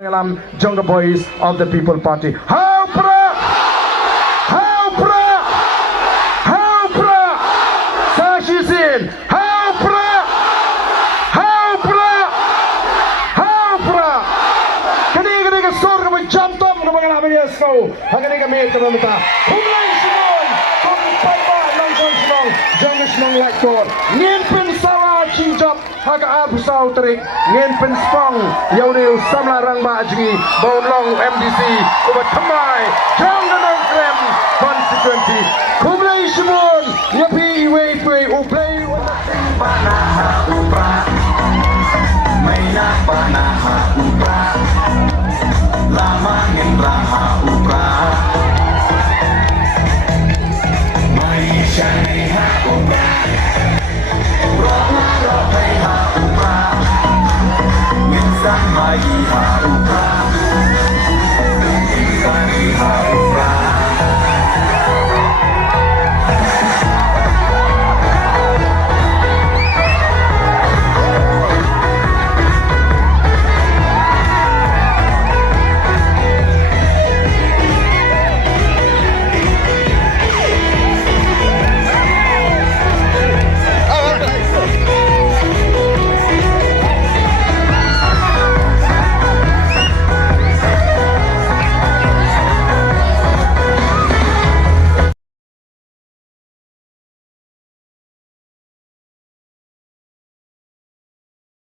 Alam Younger Boys of the People Party. Haupra! Haupra! Haupra! Sashisin! Haupra! Haupra! Haupra! Kani ka sur ka jump top ka mga namin yes ko. Hanggang kami ito mamita. Kumlay Simon! Kung paiba lang son Simon. Younger Simon Lektor. Ngin sawa chinjap. Haga abusau terik ngin penspong yauniu samlarang bajgi baulong MDC kubat tamai jangan krem constituency kumlai simon nyapi wei uplay panaha upra may na panaha upra lamang in raha